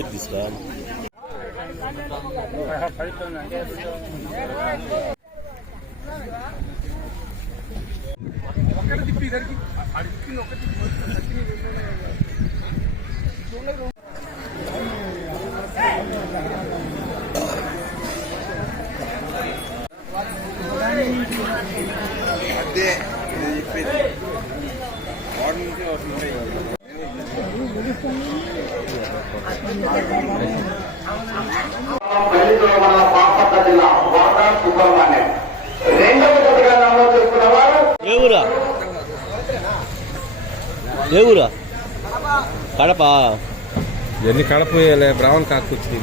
పేరు తీసుకురా అదే నేను చెప్పేది వాడి నుంచి ఒకటి ఉంటాయి కదా. దళితుల మన బాపట్ల జిల్లా వాడ సుబ్రహ్మణ్యం రెండవ జతగా నమోదు చేసుకున్న వారు ఏ ఊరా ఏ ఊరా కడప ఇవన్నీ కడప బ్రాహ్మణ్ కాకొచ్చింది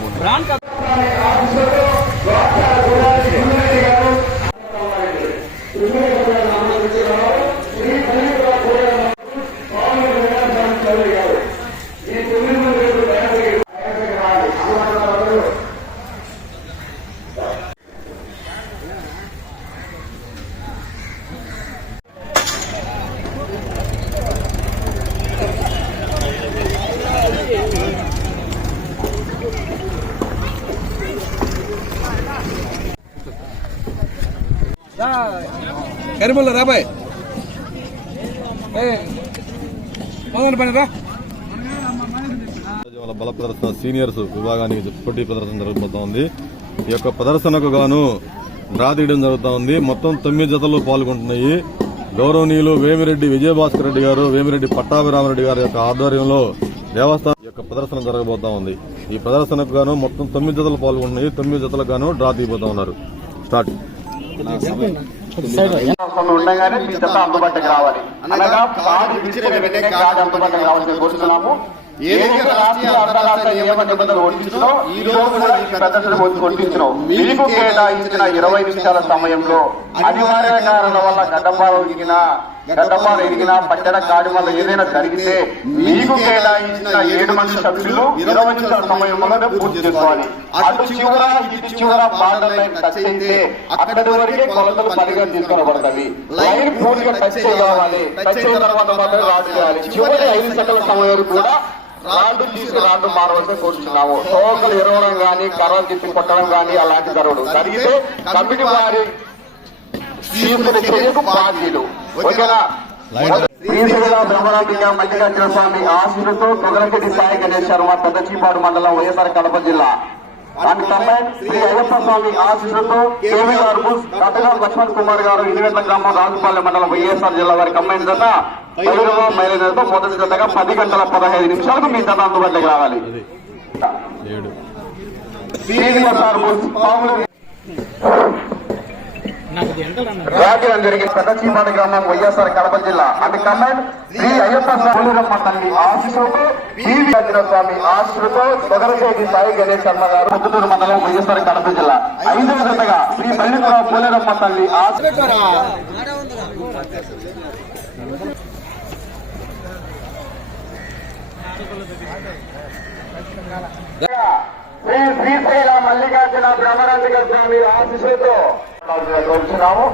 కరిమల్ల రాబాయ్ రా. వాళ్ళ బల ప్రదర్శన సీనియర్స్ విభాగానికి పోటీ ప్రదర్శన జరగబోతోంది ఈ యొక్క ప్రదర్శనకు గాను డ్రా తీయడం జరుగుతూ ఉంది మొత్తం తొమ్మిది జతలు పాల్గొంటున్నాయి. గౌరవనీయులు వేమిరెడ్డి విజయభాస్కర్ రెడ్డి గారు వేమిరెడ్డి పట్టాభిరామరెడ్డి గారి యొక్క ఆధ్వర్యంలో దేవస్థానం యొక్క ప్రదర్శన జరగబోతా ఉంది. ఈ ప్రదర్శనకు గాను మొత్తం తొమ్మిది జతలు పాల్గొంటున్నాయి. తొమ్మిది జతలకు గాను డ్రా తీయబోతా ఉన్నారు. స్టార్ట్. ఉండగానే మీ అందుబాటులోకి రావాలి. అనగా కార్డు ఇచ్చిన వెంటనే కార్డు అందుబాటులోకి రావాలని కోరుతున్నాము ఏదైతే రాష్ట్రీయ అంతర్రాష్ట్రీయ నియమ నిబంధనలు ఒట్టించినో ఈ రోజు కూడా ఈ ప్రదర్శన ఒట్టించినో మీకు కేటాయించిన ఇరవై నిమిషాల సమయంలో అనివార్య కారణం వల్ల గడ్డపాలు ఎరిగిన గడ్డపాలు ఎదిగిన పట్టణ కాడి వల్ల ఏదైనా జరిగితే మీకు కేటాయించిన ఏడు మంది సభ్యులు ఇరవై నిమిషాల సమయంలోనే పూర్తి చేసుకోవాలి. అటు చివర ఇటు చివర బార్డర్ లైన్ టచ్ అయితే అక్కడి వరకే కొలతలు పరిగణ తీసుకొనబడతాయి లైన్ పూర్తిగా టచ్ కావాలి టచ్ అయిన తర్వాత మాత్రమే రాజు చేయాలి. చివరి ఐదు సెకండ్ల సమయం కూడా రాళ్ళు తీసుకు రాళ్ళు మారవలసి కోరుచున్నాము. తోకలు ఇరవడం గాని కర్రలు తిప్పి కొట్టడం గాని అలాంటి జరగదు. జరిగితే కమిటీ వారి తీసుకునే చర్యకు బాధ్యులు ఓకేనా? శ్రీశైల బ్రహ్మరాంబిక మల్లికార్జున స్వామి ఆశీలతో తొగరగడ్డి సాయి గణేష్ శర్మ పెద్ద చీపాడు మండలం వైఎస్ఆర్ కడప జిల్లా. దాని కంబైన్ శ్రీ అయ్యప్ప స్వామి ఆశీస్సులతో కేవీ గారు కట్టగా లక్ష్మణ్ కుమార్ గారు ఇనివెట్ల గ్రామం రాజుపాలెం మండలం వైఎస్ఆర్ జిల్లా వారి కంబైన్ జత భైరవ మైలనతో మొదటి జతగా పది గంటల పదహైదు నిమిషాలకు మీ జత అందుబాటులోకి రావాలి. ఏడు శ్రీనివాసారు జరిగిన పెద్ద గ్రామం వైఎస్ఆర్ కడప జిల్లా అది కమాండ్ శ్రీ అయ్యప్ప స్వామిరమ్మ తల్లి ఆశీస్సులతో పివి స్వామి ఆశీస్సులతో బొగరశేఖి సాయి గణేష్ శర్మ గారు పుత్తూరు మండలం వైఎస్ఆర్ కడప జిల్లా ఐదవ జతగా శ్రీ మల్లికరావు పూలరమ్మ తల్లి శ్రీ శ్రీశైల మల్లికార్జున బ్రహ్మరంజిక స్వామి ఆశీస్సులతో కోరుచున్నాము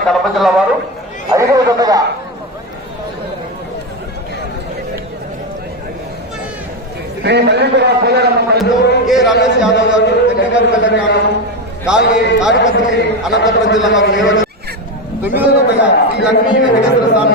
కడప జిల్లా వారు ఐదవ జతగా శ్రీ మల్లిపురం పూలరమ్మ కె రమేష్ యాదవ్ గారు తెలంగాణ తెలంగాణ కాగి తాడిపత్రి అనంతపురం జిల్లా వారు నిర్వహించారు తొమ్మిదో శ్రీ లక్ష్మీ వెంకటేశ్వర స్వామి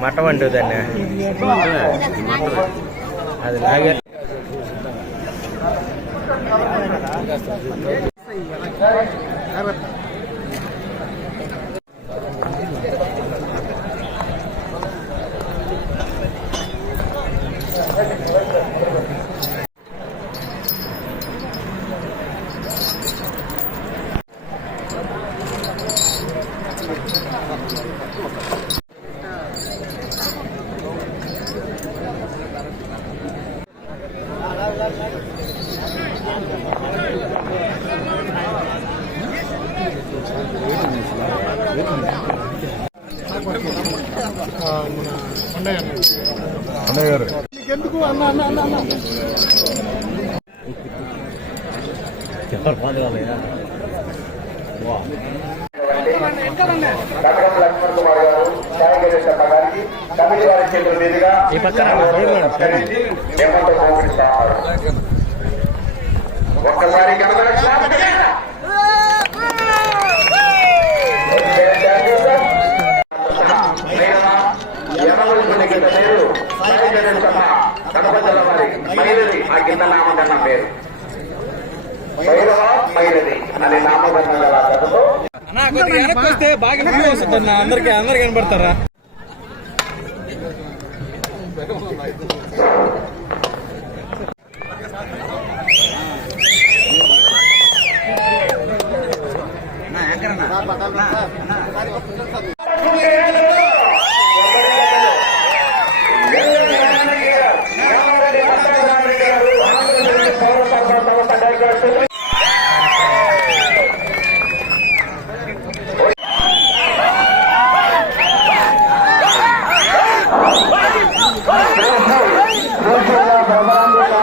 మటం అంటుందన్న అది లాగే Thank you. కటకం లక్ష్మణ్ గారు ఈ పక్కన నిమ్మతో పంపిస్తారు పేరు. కనుక కనపడ్డ వారి మైలది ఆ కింద నామకరణం పేరు. భైరవ మైలది అనే కథతో బాగా వస్తుంది అందరికి అందరికి కనబడతారా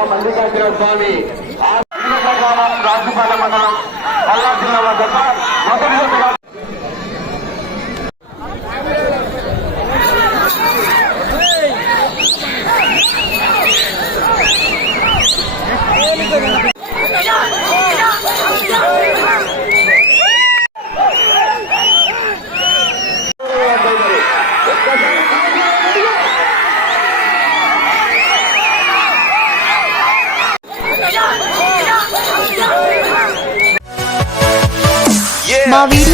మల్లికార్జున స్వామి రాజుపాల మండలం పల్లా జిల్లా వద్ద మొదటి